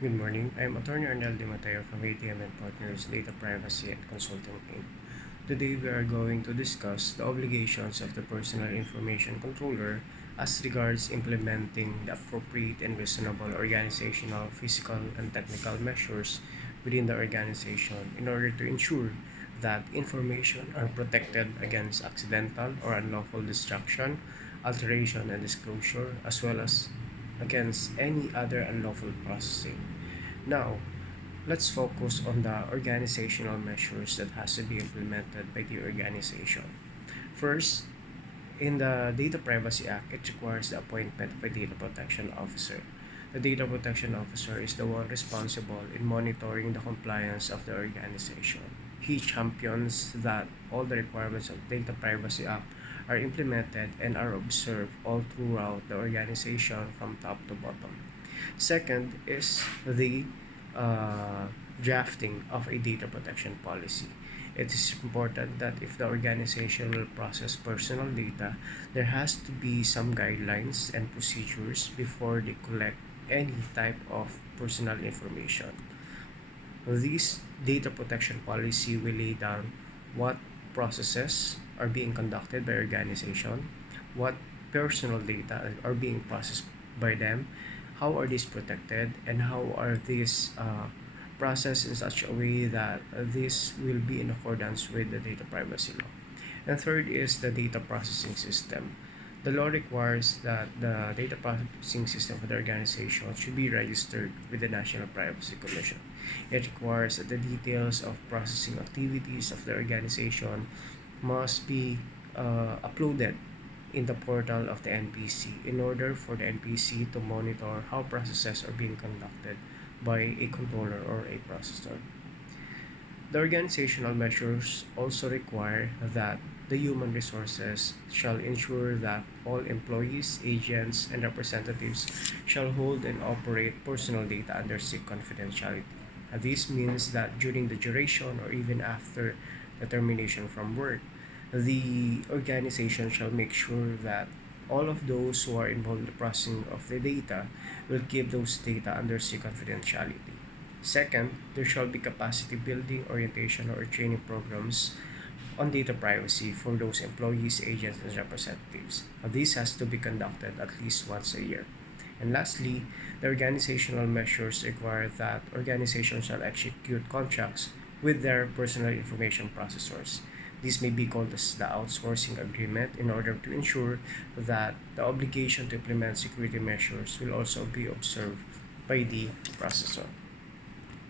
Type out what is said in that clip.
Good morning. I'm Attorney Arnel Mateo from ATM and Partners Data Privacy and Consulting Inc. Today we are going to discuss the obligations of the Personal Information Controller as regards implementing the appropriate and reasonable organizational, physical, and technical measures within the organization in order to ensure that information are protected against accidental or unlawful destruction, alteration, and disclosure, as well as against any other unlawful processing. Now, let's focus on the organizational measures that has to be implemented by the organization. First, in the Data Privacy Act, it requires the appointment of a data protection officer. The data protection officer is the one responsible in monitoring the compliance of the organization. He champions that all the requirements of Data Privacy Act are implemented and are observed all throughout the organization from top to bottom. Second is the uh, drafting of a data protection policy. It is important that if the organization will process personal data, there has to be some guidelines and procedures before they collect any type of personal information. This data protection policy will lay down what processes are being conducted by organization, what personal data are being processed by them, how are these protected, and how are these processed in such a way that this will be in accordance with the data privacy law. And third is the data processing system. The law requires that the data processing system for the organization should be registered with the National Privacy Commission. It requires that the details of processing activities of the organization must be uploaded in the portal of the NPC in order for the NPC to monitor how processes are being conducted by a controller or a processor. The organizational measures also require that the human resources shall ensure that all employees, agents, and representatives shall hold and operate personal data under strict confidentiality. This means that during the duration or even after the termination from work, the organization shall make sure that all of those who are involved in the processing of the data will keep those data under strict confidentiality. Second, there shall be capacity building, orientation, or training programs on data privacy for those employees, agents, and representatives. This has to be conducted at least once a year. And lastly, the organizational measures require that organizations shall execute contracts with their personal information processors. This may be called as the outsourcing agreement in order to ensure that the obligation to implement security measures will also be observed by the processor.